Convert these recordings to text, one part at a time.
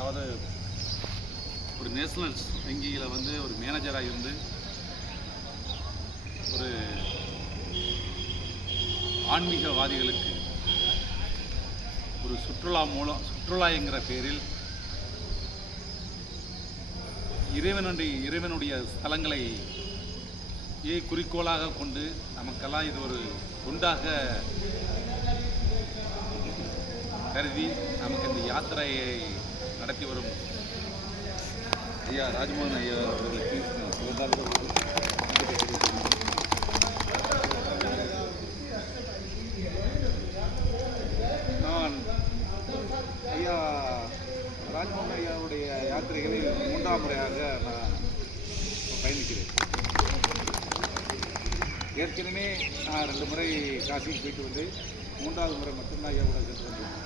அதாவது ஒரு நேஷனல் வங்கியில் வந்து ஒரு மேனேஜராக இருந்து ஒரு ஆன்மீகவாதிகளுக்கு ஒரு சுற்றுலா என்கிற பேரில் இறைவனுடைய ஸ்தலங்களை குறிக்கோளாக கொண்டு நமக்கெல்லாம் இது ஒரு தொண்டாக கருதி நமக்கு இந்த யாத்திரையை நடத்தி வரும் ஐயா ராஜ்மோகன் ஐயா அவர்களுக்கு நான் ஐயா ராஜ்மோகன் ஐயாவுடைய யாத்திரைகளில் 3ஆம் முறையாக நான் பயணிக்கிறேன். ஏற்கனவே நான் 2 முறை காசிக்கு போயிட்டு வந்து 3வது முறை மட்டும்தான் ஐயா கூட சென்று வந்தேன்.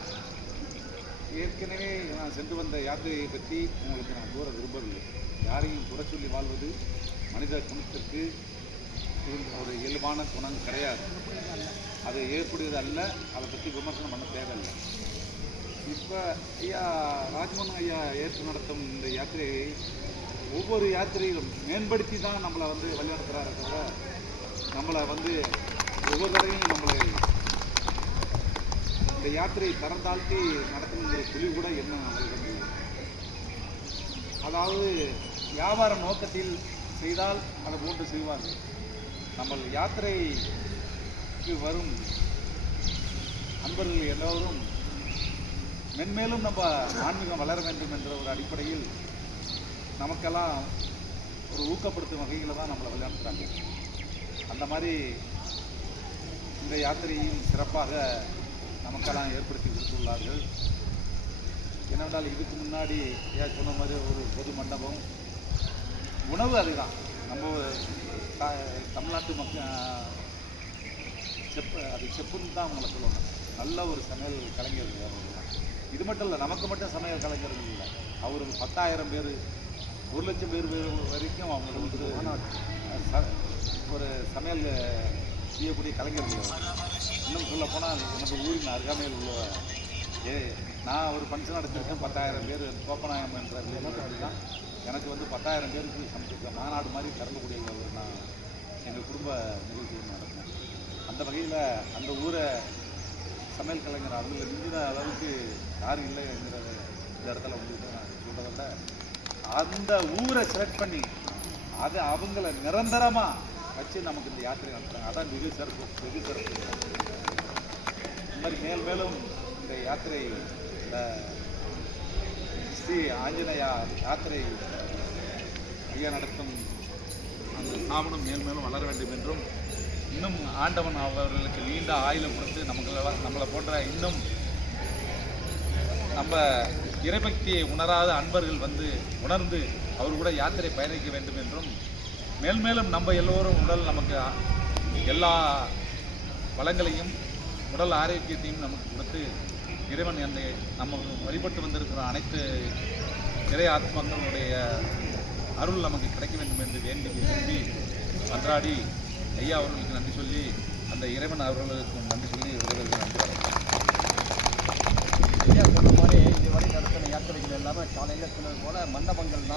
ஏற்கனவே நான் சென்று வந்த யாத்திரையை பற்றி உங்களுக்கு நான் கூற விரும்பவில்லை. யாரையும் குறை சொல்லி வாழ்வது மனித குணத்திற்கு ஒரு இயல்பான குணம் கிடையாது. அது ஏற்புடையது அல்ல. அதை பற்றி விமர்சனம் பண்ண தேவையில்லை. இப்போ ஐயா ராஜ்மோகன் ஐயா ஏற்று நடத்தும் இந்த யாத்திரையை ஒவ்வொரு யாத்திரையிலும் மேம்படுத்தி தான் நம்மளை வந்து வழிநடத்துகிறார தவிர நம்மளை வந்து ஒவ்வொரு தடையும் நம்மளை இந்த யாத்திரையை தரம் தாழ்த்தி நடத்தணுங்கிற துளி கூட என்ன அதாவது வியாபார நோக்கத்தில் செய்தால் அதை போன்று செய்வார்கள். நம்ம யாத்திரைக்கு வரும் அன்பர்கள் எல்லோரும் மென்மேலும் நம்ம ஆன்மீகம் வளர வேண்டும் என்ற ஒரு அடிப்படையில் நமக்கெல்லாம் ஒரு ஊக்கப்படுத்தும் வகையில் தான் நம்மளை விளையாடுறாங்க. அந்த மாதிரி இந்த யாத்திரையும் சிறப்பாக நமக்கெல்லாம் ஏற்படுத்தி கொடுத்துள்ளார்கள். என்னவென்றால் இதுக்கு முன்னாடி ஏன் சொன்ன மாதிரி ஒரு பொது மண்டபம், உணவு அதுதான் நம்ம தமிழ்நாட்டு செப்புன்னு தான் அவங்கள சொல்லுவாங்க. நல்ல ஒரு சமையல் கலைஞர்கள் அவர்கள். இது மட்டும் இல்லை, நமக்கு மட்டும் சமையல் கலைஞர்கள் இல்லை. அவர் 10,000 பேர் 1,00,000 பேர் வரைக்கும் அவங்களுக்கு ஒரு சமையல் செய்யக்கூடிய கலைஞர்கள். இன்னும் சொல்ல போனால் எனக்கு ஊரின் அருகாமையில் உள்ள நான் ஒரு ஃபங்க்ஷன் நடத்திருக்கேன். 10,000 பேர் கோப்பநாயம் என்ற தான் எனக்கு வந்து 10,000 பேருக்கு சமைச்சிருக்கேன். மாநாடு மாதிரி கறக்கக்கூடிய ஒரு நான் எங்கள் குடும்ப நிகழ்ச்சி நடத்தினேன். அந்த வகையில் அந்த ஊரை சமையல் கலைஞர் அவங்களை மிஞ்சின அளவுக்கு யாரும் இல்லை என்கிற இந்த இடத்துல உங்களுக்கு நான் சொல்கிறத விட அந்த ஊரை செலக்ட் பண்ணி அதை அவங்கள நிரந்தரமாக வச்சு நமக்கு இந்த யாத்திரை நடத்துகிறாங்க. அதான் வெகு சிறப்பு. இந்த மாதிரி மேலும் இந்த யாத்திரை இந்த ஸ்ரீ ஆஞ்சநேயா யாத்திரை ஐயா நடத்தும் அந்த ஸ்தாபனம் மேலும் வளர வேண்டும் என்றும் இன்னும் ஆண்டவன் அவர்களுக்கு நீண்ட ஆயுளை கொடுத்து நம்மளை போன்ற இன்னும் நம்ம இறைபக்தியை உணராத அன்பர்கள் வந்து உணர்ந்து அவர் கூட யாத்திரை பயணிக்க வேண்டும் என்றும் மேலும் நம்ம எல்லோரும் உடல் நமக்கு எல்லா வளங்களையும் உடல் ஆரோக்கியத்தையும் நமக்கு கொடுத்து இறைவன் நம்ம வழிபட்டு வந்திருக்கிற அனைத்து இறை ஆத்மாக்களுடைய அருள் நமக்கு கிடைக்க வேண்டும் என்று வேண்டி விரும்பி மன்றாடி ஐயா அவர்களுக்கு நன்றி சொல்லி அந்த இறைவன் அவர்களுக்கு நன்றி சொல்லி விடுதலுக்கு நன்றி வணக்கம். ஐயா சொன்ன மாதிரி இதுவரை நடத்தின யாத்திரைகள் எல்லாமே காலையில் சொன்னது போல மண்டபங்கள் தான்.